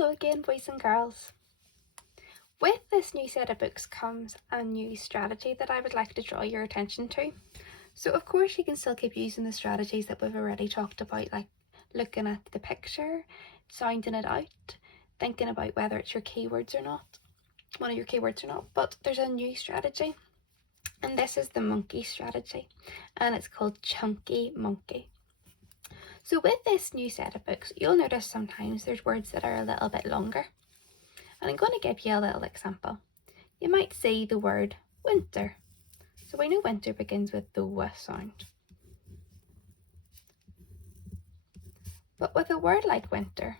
Hello again, boys and girls. With this new set of books comes a new strategy that I would like to draw your attention to. So of course you can still keep using the strategies that we've already talked about, like looking at the picture, sounding it out, thinking about whether it's your keywords or not, one of your keywords or not, but there's a new strategy, and this is the monkey strategy, and it's called Chunky Monkey. So with this new set of books, you'll notice sometimes there's words that are a little bit longer. And I'm going to give you a little example. You might see the word winter. So we know winter begins with the W sound. But with a word like winter,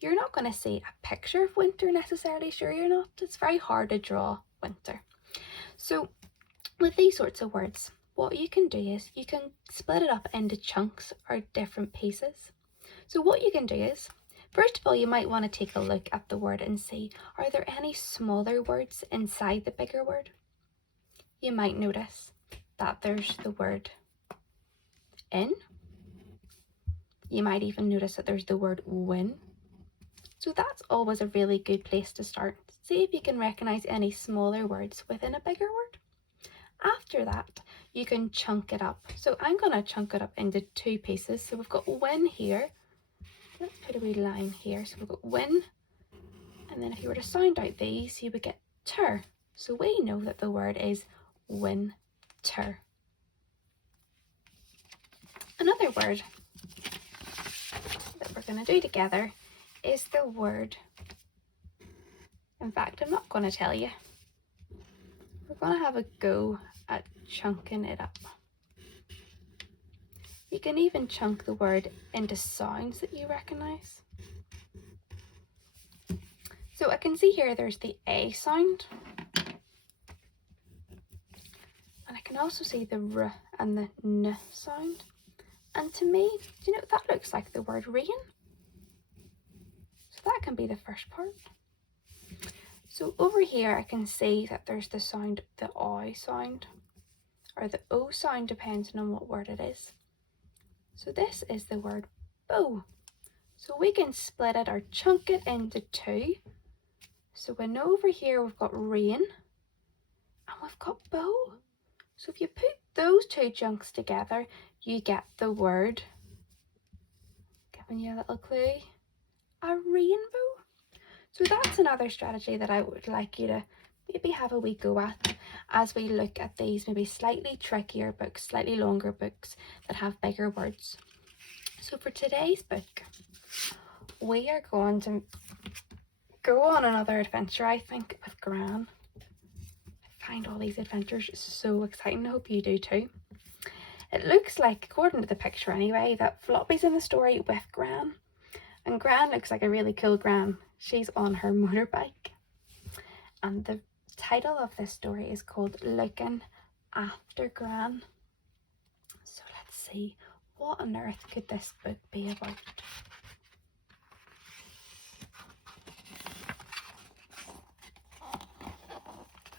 you're not going to see a picture of winter necessarily, sure you're not. It's very hard to draw winter. So with these sorts of words, what you can do is you can split it up into chunks or different pieces. So what you can do is, first of all, you might want to take a look at the word and see, are there any smaller words inside the bigger word? You might notice that there's the word in. You might even notice that there's the word win. So that's always a really good place to start. See if you can recognize any smaller words within a bigger word. After that, you can chunk it up. So I'm going to chunk it up into two pieces. So we've got win here. Let's put a wee line here. So we've got win, and then if you were to sound out these, you would get ter. So we know that the word is winter. Another word that we're going to do together is the word, in fact, I'm not going to tell you. We're going to have a go at chunking it up. You can even chunk the word into sounds that you recognise. So I can see here there's the A sound. And I can also see the R and the N sound. And to me, do you know, that looks like the word rain. So that can be the first part. So over here I can see that there's the sound, the I sound, or the O sound depending on what word it is. So this is the word bow. So we can split it or chunk it into two. So we know over here we've got rain and we've got bow. So if you put those two chunks together, you get the word, giving you a little clue, a rainbow. So that's another strategy that I would like you to maybe have a wee go at as we look at these maybe slightly trickier books, slightly longer books that have bigger words. So for today's book, we are going to go on another adventure, I think, with Gran. I find all these adventures so exciting. I hope you do too. It looks like, according to the picture anyway, that Floppy's in the story with Gran. And Gran looks like a really cool Gran. She's on her motorbike. And the title of this story is called Looking After Gran. So let's see, what on earth could this book be about?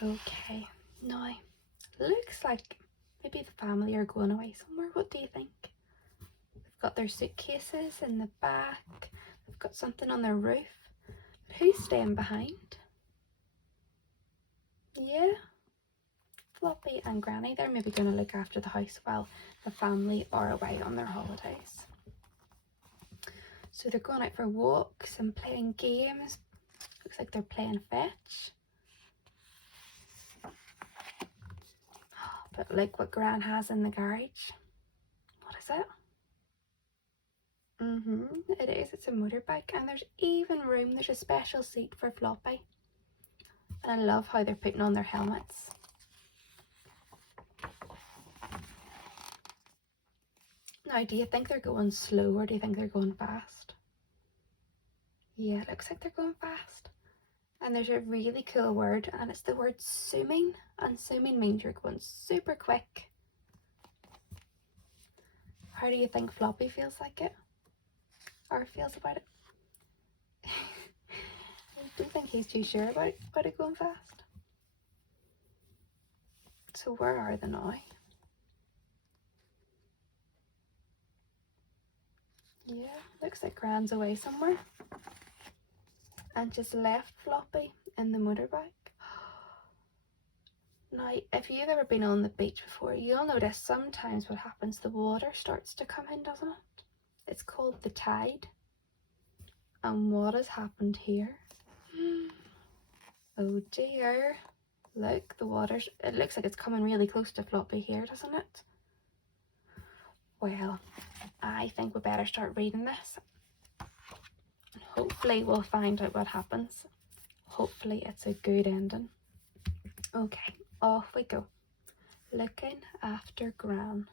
Okay, now, looks like maybe the family are going away somewhere. What do you think? They've got their suitcases in the back. They've got something on their roof. But who's staying behind? Yeah, Floppy and Granny. They're maybe going to look after the house while the family are away on their holidays. So they're going out for walks and playing games. Looks like they're playing fetch. But like what Gran has in the garage. What is it? It is. It's a motorbike, and there's even room. There's a special seat for Floppy. And I love how they're putting on their helmets. Now, do you think they're going slow or do you think they're going fast? Yeah, it looks like they're going fast. And there's a really cool word, and it's the word zooming. And zooming means you're going super quick. How do you think Floppy feels like it? Or feels about it? I don't think he's too sure about it going fast. So where are they now? Yeah, looks like Gran's away somewhere. and just left floppy in the motorbike. Now, if you've ever been on the beach before, you'll notice sometimes what happens, the water starts to come in, doesn't it? It's called the tide. And what has happened here? Oh dear. Look, the water's, it looks like it's coming really close to Floppy here, doesn't it? Well, I think we better start reading this. Hopefully we'll find out what happens. Hopefully it's a good ending. Okay, off we go. Looking after Gran.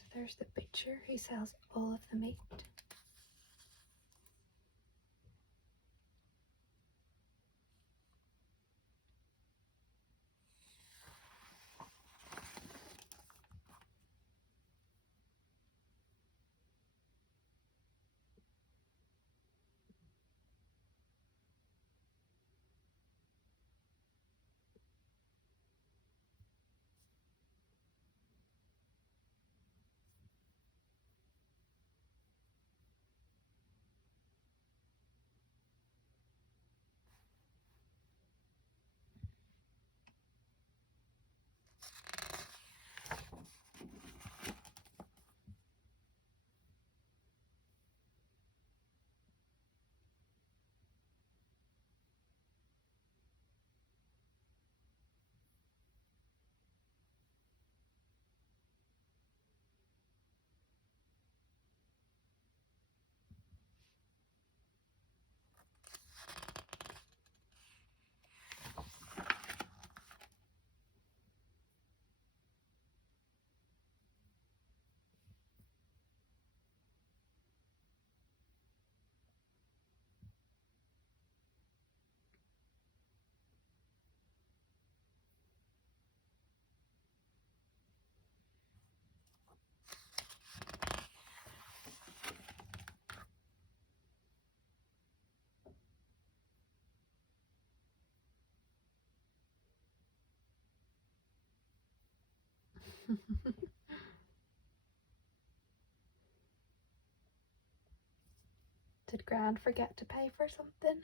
So there's the butcher who sells all of the meat. Did Gran forget to pay for something?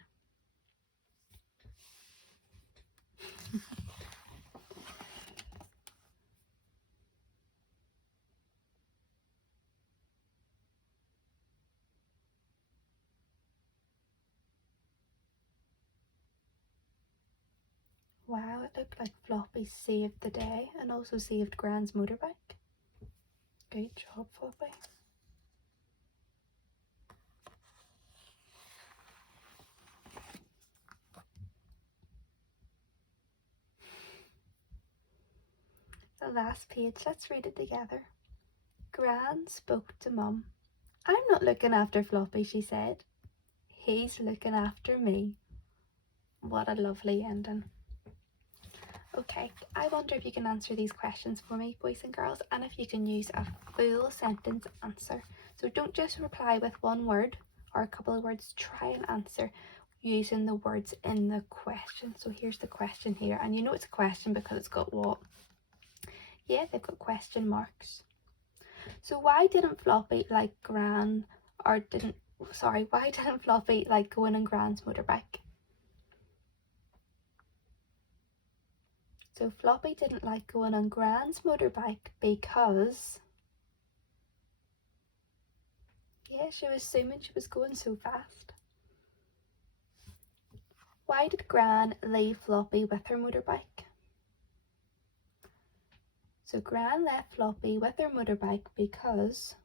Wow, it looked like Floppy saved the day and also saved Gran's motorbike. Great job, Floppy. The last page, let's read it together. Gran spoke to Mum. I'm not looking after Floppy, she said. He's looking after me. What a lovely ending. Okay, I wonder if you can answer these questions for me, boys and girls, and if you can use a full sentence answer. So don't just reply with one word or a couple of words. Try and answer using the words in the question. So here's the question here, and you know it's a question because it's got what? Yeah, they've got question marks. So why didn't Floppy like Gran, or why didn't Floppy like going on Gran's motorbike? So Floppy didn't like going on Gran's motorbike because, yeah, she was assuming she was going so fast. Why did Gran leave Floppy with her motorbike? So Gran left Floppy with her motorbike because,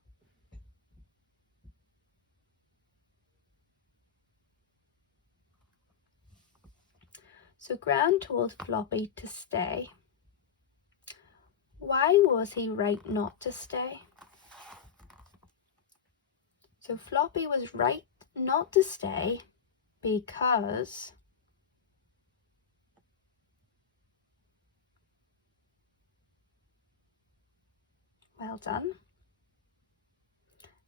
so Gran told Floppy to stay. Why was he right not to stay? So Floppy was right not to stay because, well done.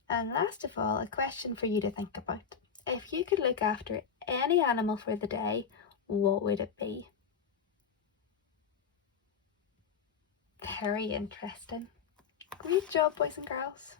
And last of all, a question for you to think about. If you could look after any animal for the day, what would it be? Very interesting. Great job, boys and girls.